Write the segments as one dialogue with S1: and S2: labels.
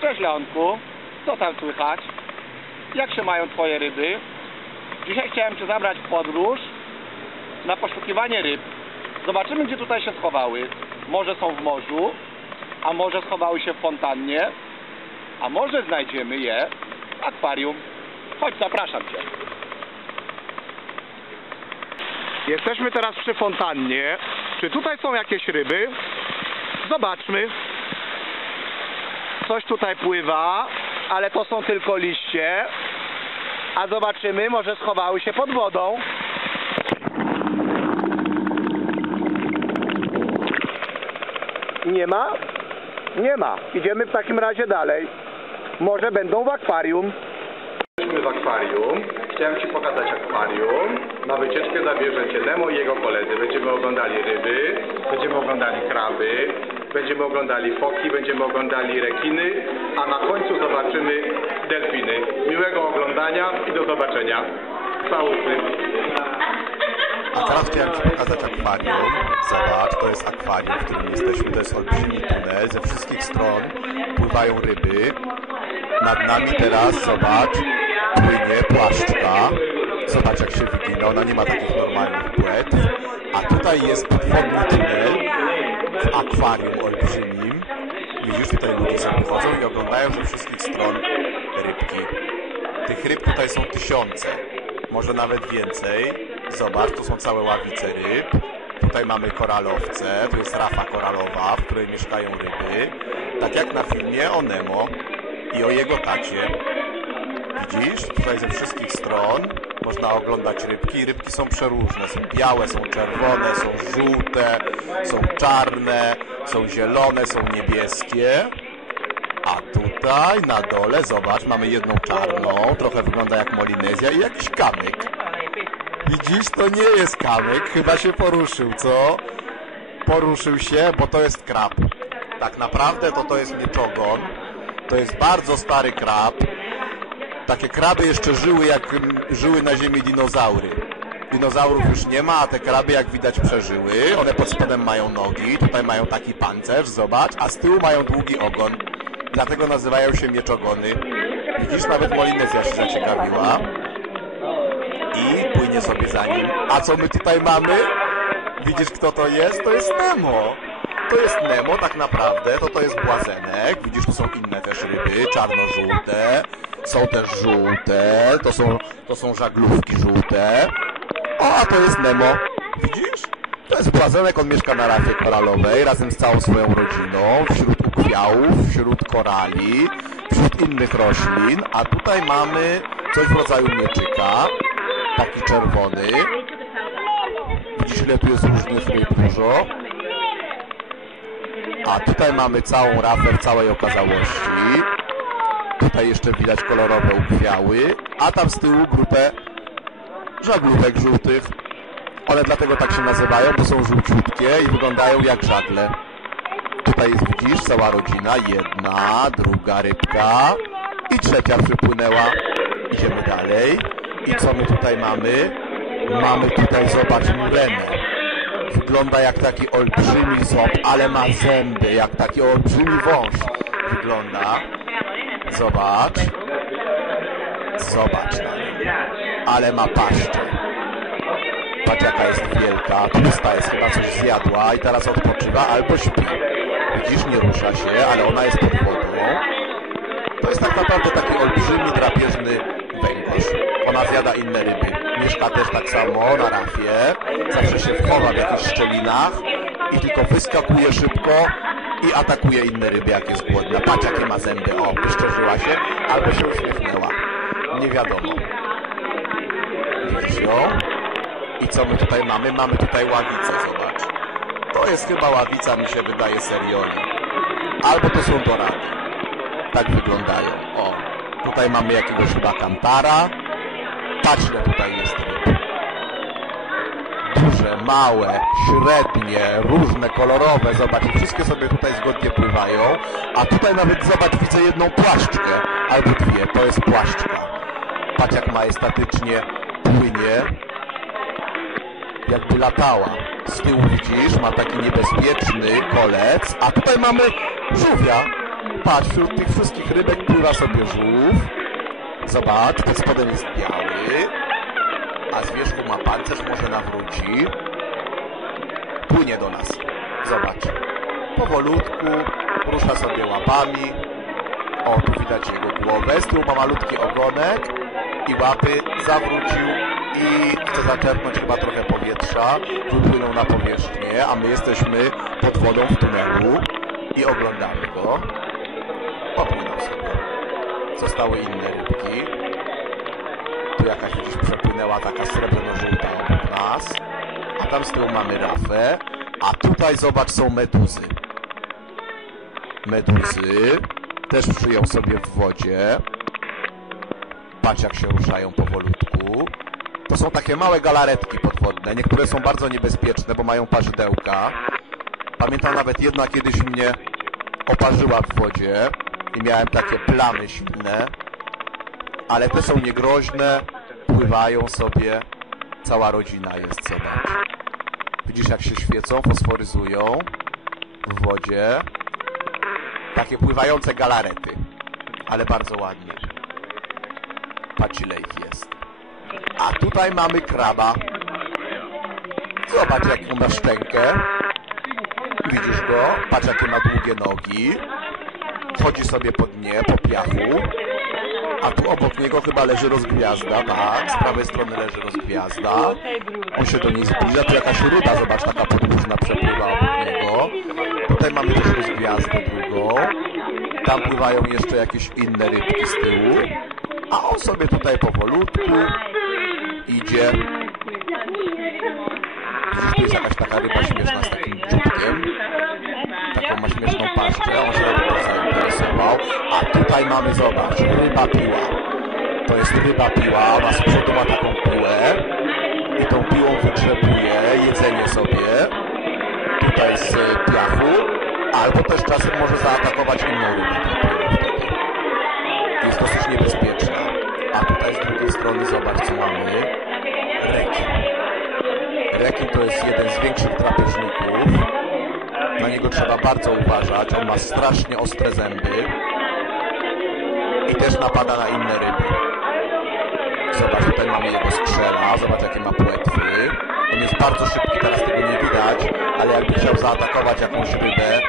S1: Cześć Leonku, co tam słychać? Jak się mają twoje ryby? Dzisiaj chciałem cię zabrać w podróż na poszukiwanie ryb. Zobaczymy gdzie tutaj się schowały. Może są w morzu, a może schowały się w fontannie, a może znajdziemy je w akwarium. Chodź, zapraszam cię. Jesteśmy teraz przy fontannie. Czy tutaj są jakieś ryby? Zobaczmy. Coś tutaj pływa, ale to są tylko liście. A zobaczymy, może schowały się pod wodą. Nie ma? Nie ma. Idziemy w takim razie dalej. Może będą w akwarium. Jesteśmy w akwarium. Chciałem Ci pokazać akwarium. Na wycieczkę zabierzecie Nemo i jego koledzy. Będziemy oglądali ryby, będziemy oglądali kraby, będziemy oglądali foki, będziemy oglądali rekiny, a na końcu zobaczymy delfiny. Miłego oglądania i do zobaczenia. Całusy.
S2: A teraz chciałem Ci pokazać akwarium. Zobacz, to jest akwarium, w którym jesteśmy. To jest olbrzymi tunel. Ze wszystkich stron pływają ryby. Nad nami teraz, zobacz, płynie płaszczka. Zobacz, jak się wygina. Ona nie ma takich normalnych płetw. A tutaj jest podwodny tunel akwarium olbrzymim. Widzisz, tutaj ludzie sobie chodzą i oglądają ze wszystkich stron rybki. Tych ryb tutaj są tysiące, może nawet więcej. Zobacz, tu są całe ławice ryb. Tutaj mamy koralowce, to jest rafa koralowa, w której mieszkają ryby. Tak jak na filmie o Nemo i o jego tacie. Widzisz? Tutaj ze wszystkich stron można oglądać rybki. Rybki są przeróżne. Są białe, są czerwone, są żółte, są czarne, są zielone, są niebieskie. A tutaj na dole, zobacz, mamy jedną czarną, trochę wygląda jak Molinezja i jakiś kamyk. Widzisz, to nie jest kamyk, chyba się poruszył, co? Poruszył się, bo to jest krab. Tak naprawdę to to jest mieczogon. To jest bardzo stary krab. Takie kraby jeszcze żyły, jak żyły na ziemi dinozaury. Dinozaurów już nie ma, a te kraby, jak widać, przeżyły. One pod spodem mają nogi, tutaj mają taki pancerz, zobacz, a z tyłu mają długi ogon. Dlatego nazywają się mieczogony. Widzisz, nawet Molinezja się zaciekawiła i płynie sobie za nim. A co my tutaj mamy? Widzisz, kto to jest? To jest Nemo. To jest Nemo tak naprawdę, to to jest błazenek. Widzisz, tu są inne też ryby, czarno-żółte. Są też żółte, to są, to są żaglówki żółte. O, a to jest Nemo. Widzisz? To jest błazenek, on mieszka na rafie koralowej razem z całą swoją rodziną, wśród ukwiałów, wśród korali, wśród innych roślin, a tutaj mamy coś w rodzaju mieczyka, taki czerwony. Widzisz, ile tu jest różnych ryb dużo. A tutaj mamy całą rafę w całej okazałości. Tutaj jeszcze widać kolorowe ukwiały, a tam z tyłu grupę żaglówek żółtych. One dlatego tak się nazywają, bo są żółciutkie i wyglądają jak żagle. Tutaj jest, widzisz, cała rodzina. Jedna, druga rybka i trzecia przypłynęła. Idziemy dalej. I co my tutaj mamy? Mamy tutaj, zobacz, murenę. Wygląda jak taki olbrzymi ząb, ale ma zęby, jak taki olbrzymi wąż. Wygląda. Zobacz. Zobacz na nią. Ale ma paszczę. Patrz jaka jest wielka. Tłusta jest, chyba coś zjadła i teraz odpoczywa albo śpi. Widzisz, nie rusza się, ale ona jest pod wodą. To jest tak naprawdę taki olbrzymi, drapieżny węgorz. Ona zjada inne ryby. Mieszka też tak samo na rafie. Zawsze się wchowa w jakichś szczelinach i tylko wyskakuje szybko i atakuje inne ryby, jak jest głodna. Patrz, jakie ma zęby. O, wyszczerzyła się albo się uśmiechnęła. Nie wiadomo. Widzisz ją? I co my tutaj mamy? Mamy tutaj ławicę, zobacz. To jest chyba ławica, mi się wydaje, serioli. Albo to są dorady. Tak wyglądają. O, tutaj mamy jakiegoś chyba kantara. Patrz, tutaj jest ryb. Duże, małe, średnie, różne, kolorowe. Zobacz, wszystkie sobie tutaj zgodnie pływają. A tutaj nawet, zobacz, widzę jedną płaszczkę. Albo dwie, to jest płaszczka. Patrz, jak majestatycznie płynie. Jakby latała. Z tyłu widzisz, ma taki niebezpieczny kolec. A tutaj mamy żółwia. patrz, wśród tych wszystkich rybek pływa sobie żółw. Zobacz, pod spodem jest biały, a z wierzchu ma pancerz, może nawróci. Płynie do nas. Zobacz. Powolutku rusza sobie łapami. O, tu widać jego głowę. Z tyłu ma malutki ogonek i łapy zawrócił i chce zaczerpnąć chyba trochę powietrza. Wypłynął na powierzchnię, a my jesteśmy pod wodą w tunelu i oglądamy go. Popłynął sobie. Zostały inne rybki. Jakaś gdzieś przepłynęła taka srebrno-żółta obok nas. A tam z tyłu mamy rafę. A tutaj zobacz są meduzy. Meduzy też żyją sobie w wodzie. Patrz jak się ruszają powolutku. To są takie małe galaretki podwodne. Niektóre są bardzo niebezpieczne, bo mają parzydełka. Pamiętam nawet jedna kiedyś mnie oparzyła w wodzie i miałem takie plamy silne. Ale te są niegroźne, pływają sobie. Cała rodzina jest, zobacz. Widzisz jak się świecą, fosforyzują w wodzie. Takie pływające galarety. Ale bardzo ładnie. Patrz ile ich jest. A tutaj mamy kraba. Zobacz jaką ma szczękę. Widzisz go? Patrz jakie ma długie nogi. Chodzi sobie po dnie, po piachu. A tu obok niego chyba leży rozgwiazda, tak? Z prawej strony leży rozgwiazda. On się do niej zbliża, tu jakaś ruda, zobacz, taka podłużna przepływa obok niego. Tutaj mamy też rozgwiazdę drugą. Tam pływają jeszcze jakieś inne rybki z tyłu. A on sobie tutaj powolutku idzie. Widzisz, tu jest jakaś taka ryba śmieszna z takim dzióbkiem. Taką ma śmieszną paszczę, on się A tutaj mamy, zobacz, ryba piła. To jest ryba piła, ma z przodu ma taką piłę i tą piłą wygrzebuje jedzenie sobie tutaj z piachu, albo też czasem może zaatakować inną rybę. Jest dosyć niebezpieczna. Bardzo uważać. On ma strasznie ostre zęby. I też napada na inne ryby. Zobacz, tutaj mamy jego skrzela. Zobacz, jakie ma płetwy. On jest bardzo szybki, teraz tego nie widać, ale jakby chciał zaatakować jakąś rybę,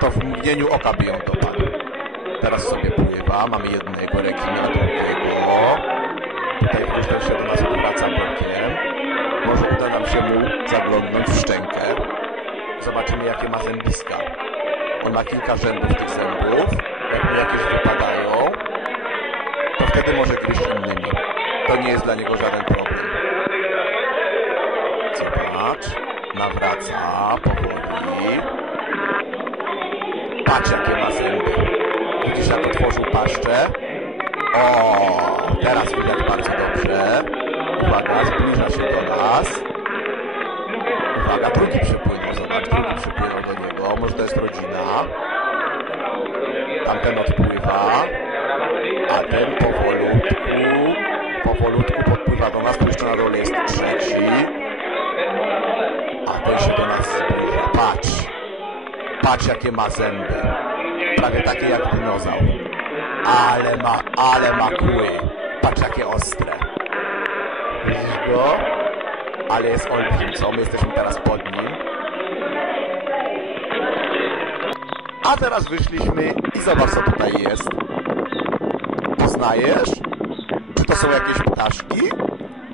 S2: to w mgnieniu oka by ją dopadł. Teraz sobie pływa. Mamy jednego rekina, drugiego. Tutaj tam się do nas odwraca bokiem. Może uda nam się mu zaglądnąć w szczękę. Zobaczymy, jakie ma zębiska. On ma kilka rzędów tych zębów. Jak mu jakieś wypadają, to wtedy może gryźć innymi. To nie jest dla niego żaden problem. Zobacz. Nawraca powoli. Patrz, jakie ma zęby. Widzisz, jak otworzył paszczę? O, teraz widać bardzo dobrze. Uwaga, zbliża się do nas. Uwaga, drugi przypłynął, zobacz, drugi przypłynął do niego. Może to jest rodzina. Tamten odpływa. A ten powolutku, powolutku podpływa do nas. Tu jeszcze na dole jest trzeci. A ten się do nas zbliża. Patrz. Patrz, jakie ma zęby. Prawie takie jak dinozaur. Ale ma, ale ma kły. Patrz, jakie ostre. Widzisz go? Ale jest olbrzym, co? My jesteśmy teraz pod nim. A teraz wyszliśmy i zobacz, co tutaj jest. Poznajesz? Czy to są jakieś ptaszki?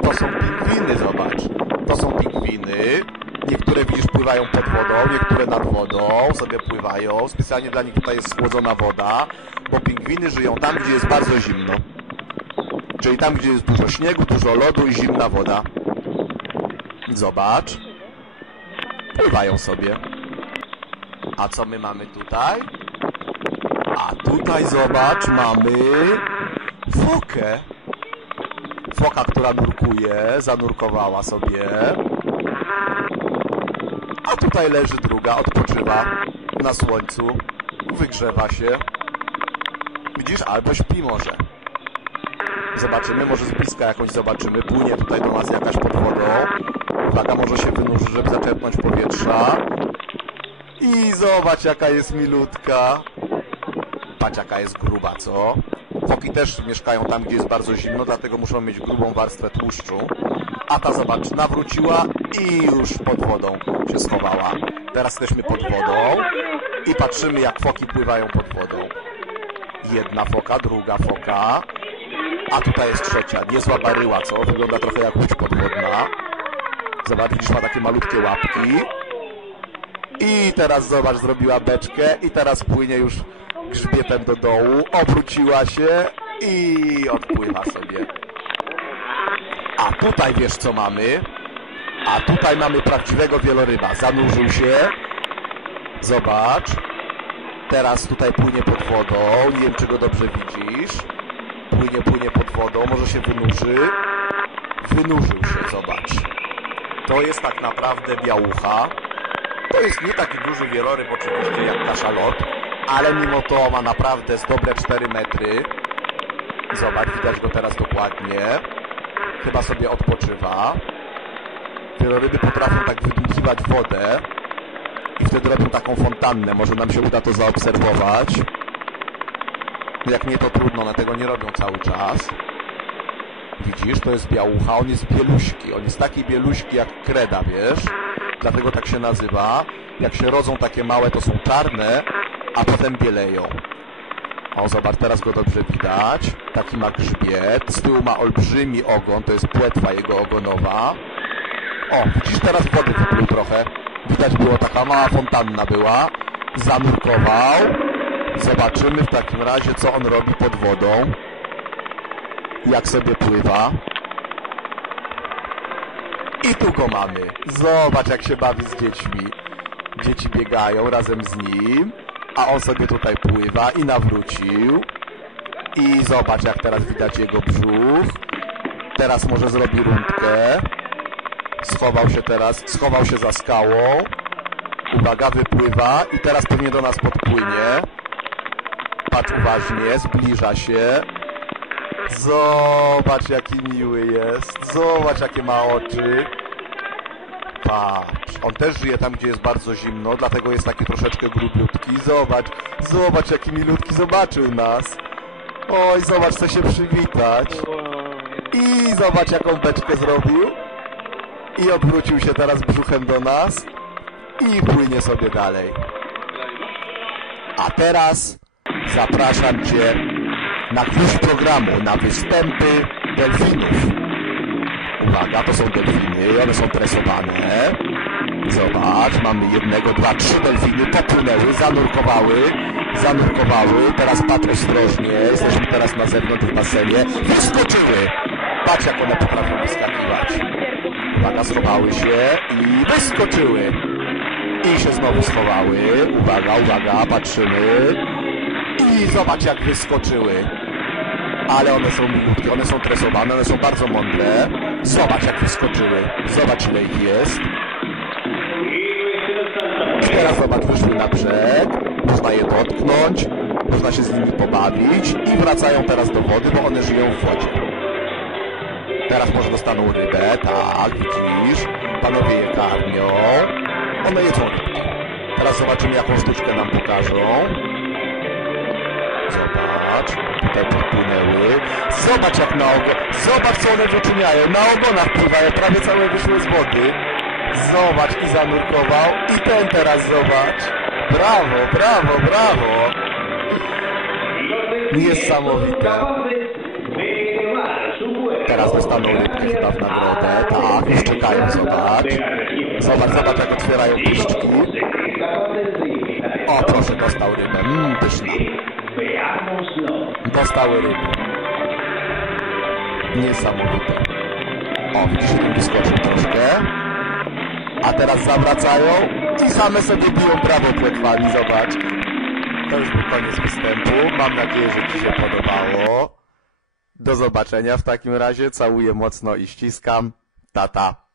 S2: To są pingwiny, zobacz. To są pingwiny. Niektóre widzisz pływają pod wodą, niektóre nad wodą sobie pływają. Specjalnie dla nich tutaj jest schłodzona woda, bo pingwiny żyją tam, gdzie jest bardzo zimno. Czyli tam, gdzie jest dużo śniegu, dużo lodu i zimna woda. Zobacz. Pływają sobie. A co my mamy tutaj? A tutaj zobacz, mamy fokę. Foka, która nurkuje, zanurkowała sobie. A tutaj leży druga, odpoczywa na słońcu, wygrzewa się. Widzisz, albo śpi może. Zobaczymy, może z bliska jakąś zobaczymy. Płynie tutaj do nas jakaś pod wodą. Uwaga, może się wynurzy, żeby zaczerpnąć powietrza. I zobacz, jaka jest milutka. Patrz jaka jest gruba, co? Foki też mieszkają tam, gdzie jest bardzo zimno, dlatego muszą mieć grubą warstwę tłuszczu. A ta, zobacz, nawróciła i już pod wodą się schowała. Teraz jesteśmy pod wodą i patrzymy, jak foki pływają pod wodą. Jedna foka, druga foka, a tutaj jest trzecia. Niezła baryła, co? Wygląda trochę jak łódź podwodna. Zobacz, widzisz, ma takie malutkie łapki. I teraz zobacz, zrobiła beczkę i teraz płynie już grzbietem do dołu, obróciła się i odpływa sobie. A tutaj wiesz co mamy? A tutaj mamy prawdziwego wieloryba. Zanurzył się. Zobacz. Teraz tutaj płynie pod wodą. Nie wiem, czy go dobrze widzisz. Płynie, płynie pod wodą. Może się wynurzy. Wynurzył się, zobacz. To jest tak naprawdę białucha. To jest nie taki duży wieloryb oczywiście jak kaszalot, ale mimo to ma naprawdę z dobre 4 metry. Zobacz, widać go teraz dokładnie. Chyba sobie odpoczywa. Wieloryby potrafią tak wydmuchiwać wodę i wtedy robią taką fontannę. Może nam się uda to zaobserwować. Jak nie, to trudno, one tego nie robią cały czas. Widzisz, to jest białucha, on jest bieluśki. On jest taki bieluśki jak kreda, wiesz? Dlatego tak się nazywa. Jak się rodzą takie małe, to są czarne, a potem bieleją. O, zobacz, teraz go dobrze widać. Taki ma grzbiet. Z tyłu ma olbrzymi ogon, to jest płetwa jego ogonowa. O, widzisz, teraz wody wypluł trochę. Widać było, taka mała fontanna była. Zanurkował. Zobaczymy w takim razie, co on robi pod wodą. Jak sobie pływa. I tu go mamy. Zobacz, jak się bawi z dziećmi. Dzieci biegają razem z nim, a on sobie tutaj pływa i nawrócił. I zobacz, jak teraz widać jego brzuch. Teraz może zrobi rundkę. Schował się teraz, schował się za skałą. Uwaga, wypływa i teraz pewnie do nas podpłynie. Patrz uważnie, zbliża się. Zobacz, jaki miły jest. Zobacz, jakie ma oczy. Patrz, on też żyje tam, gdzie jest bardzo zimno, dlatego jest taki troszeczkę grubiutki. Zobacz, zobacz, jaki milutki zobaczył nas. Oj, zobacz, chce się przywitać. I zobacz, jaką beczkę zrobił. I odwrócił się teraz brzuchem do nas. I płynie sobie dalej. A teraz zapraszam Cię na gwóźdź programu, na występy delfinów. Uwaga, to są delfiny, one są tresowane. Zobacz, mamy jednego, dwa, trzy delfiny, popłynęły, zanurkowały, zanurkowały. Teraz patrz ostrożnie, jesteśmy teraz na zewnątrz w basenie. Wyskoczyły! Patrz, jak one potrafią wyskakiwać. Uwaga, schowały się i wyskoczyły. I się znowu schowały. Uwaga, uwaga, patrzymy. I zobacz, jak wyskoczyły. Ale one są milutkie, one są tresowane, one są bardzo mądre. Zobacz, jak wyskoczyły. Zobacz, ile ich jest. Teraz zobacz, wyszły na brzeg. Można je dotknąć, można się z nimi pobawić i wracają teraz do wody, bo one żyją w wodzie. Teraz może dostaną rybę, tak, widzisz? Panowie je karmią. One jedzą rybki. Teraz zobaczymy, jaką sztuczkę nam pokażą. Zobacz, tutaj podpłynęły. Zobacz jak na ogon. Zobacz co one wyczyniają. Na ogonach pływają, prawie całe wyszły z wody. Zobacz i zanurkował. I ten teraz zobacz. Brawo, brawo, brawo. Niesamowite. Teraz dostaną rybki chyba w nagrodę. Tak, już czekają, zobacz. Zobacz, zobacz jak otwierają puszczki. O, proszę, dostał rybę. Mmm, pyszna. Dostały ryby. Niesamowite. O, widzisz, ten wyskoczył troszkę. A teraz zawracają i same sobie biją brawo płetwami, zobacz. To już był koniec występu. Mam nadzieję, że Ci się podobało. Do zobaczenia w takim razie. Całuję mocno i ściskam. Tata.